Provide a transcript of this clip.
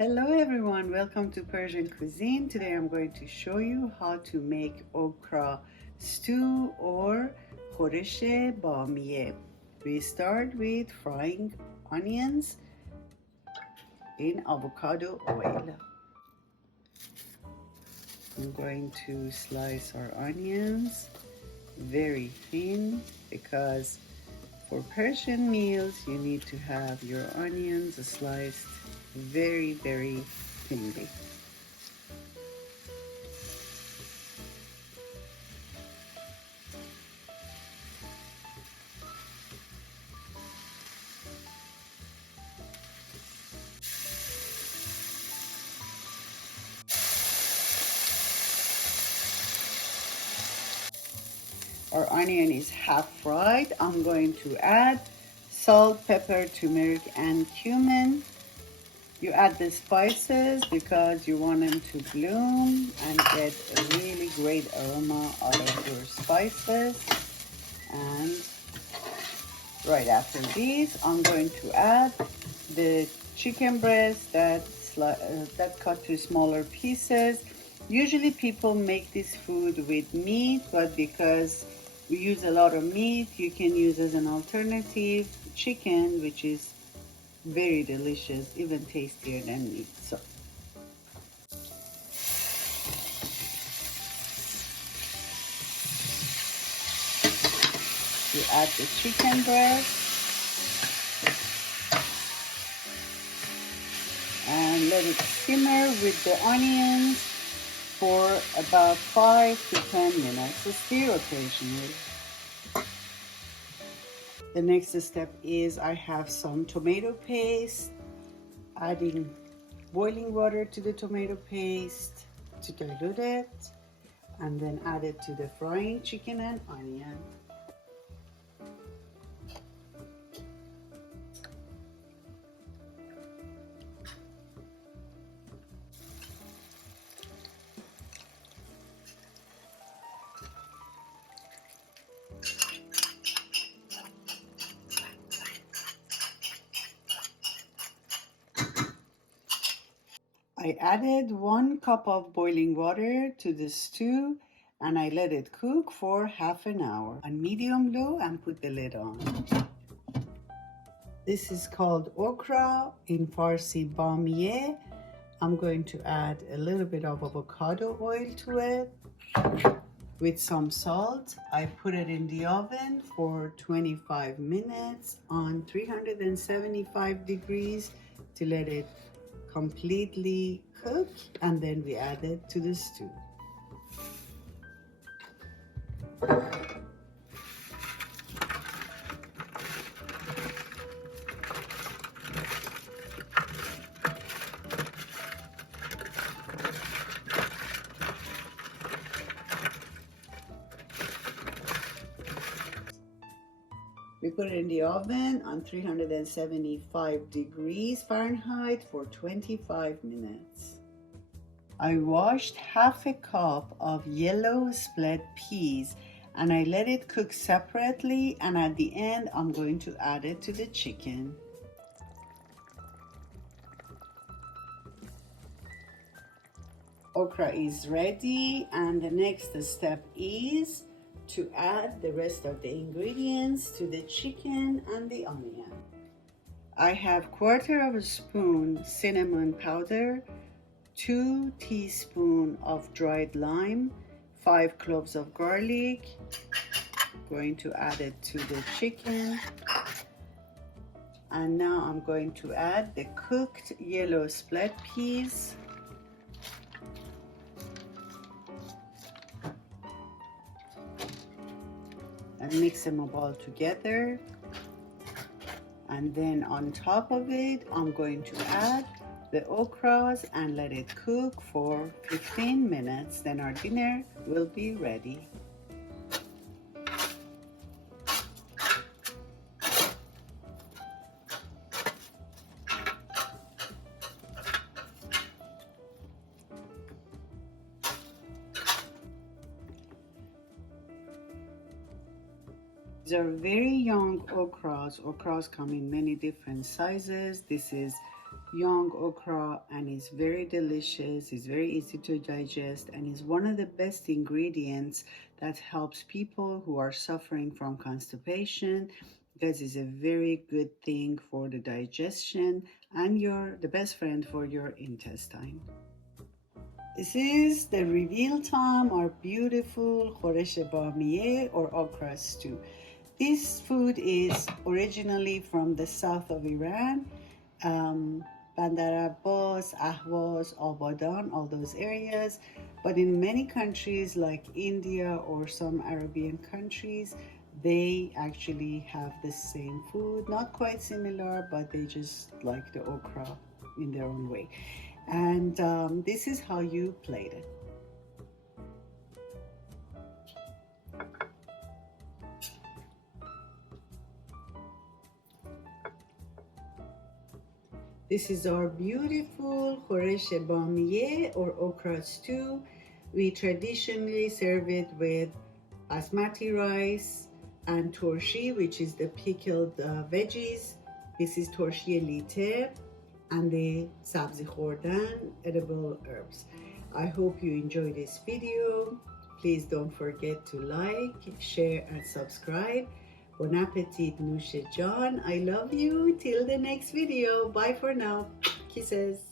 Hello everyone, welcome to Persian Cuisine. Today I'm going to show you how to make okra stew or Khoresht Bamieh. We start with frying onions in avocado oil. I'm going to slice our onions very thin because for Persian meals you need to have your onions sliced very thinly. Our onion is half fried. I'm going to add salt, pepper, turmeric, and cumin. You add the spices because you want them to bloom and get a really great aroma out of your spices. And right after this, I'm going to add the chicken breast that cut to smaller pieces. Usually people make this food with meat, but because we use a lot of meat, you can use as an alternative chicken, which is very delicious, even tastier than meat. So you add the chicken breast and let it simmer with the onions for about 5 to 10 minutes. Stir occasionally. The next step is I have some tomato paste, adding boiling water to the tomato paste to dilute it, and then add it to the frying chicken and onion. I added 1 cup of boiling water to the stew and I let it cook for half an hour on medium-low and put the lid on. This is called okra, in Farsi Bamieh. I'm going to add a little bit of avocado oil to it with some salt. I put it in the oven for 25 minutes on 375 degrees to let it completely cook, and then we add it to the stew. We put it in the oven on 375 degrees Fahrenheit for 25 minutes. I washed half a cup of yellow split peas and I let it cook separately, and at the end I'm going to add it to the chicken. Okra is ready, and the next step is to add the rest of the ingredients to the chicken and the onion. I have 1/4 of a spoon cinnamon powder, 2 teaspoons of dried lime, 5 cloves of garlic. Going to add it to the chicken. And now I'm going to add the cooked yellow split peas. And mix them up all together. And then on top of it, I'm going to add the okras and let it cook for 15 minutes. Then our dinner will be ready. These are very young okras. Okras come in many different sizes. This is young okra, and it's very delicious. It's very easy to digest, and is one of the best ingredients that helps people who are suffering from constipation, because it's a very good thing for the digestion and the best friend for your intestine. This is the reveal time, our beautiful Khoresht Bamieh or okra stew. This food is originally from the south of Iran, Bandar Abbas, Ahvaz, Abadan, all those areas. But in many countries like India or some Arabian countries, they actually have the same food, not quite similar, but they just like the okra in their own way. And this is how you plate it. This is our beautiful Khoresht Bamieh or okra stew. We traditionally serve it with basmati rice and torshi, which is the pickled veggies. This is torshi lite and the sabzi khordan, edible herbs. I hope you enjoyed this video. Please don't forget to like, share, and subscribe. Bon appetit, Nushe John. I love you. Till the next video. Bye for now. Kisses.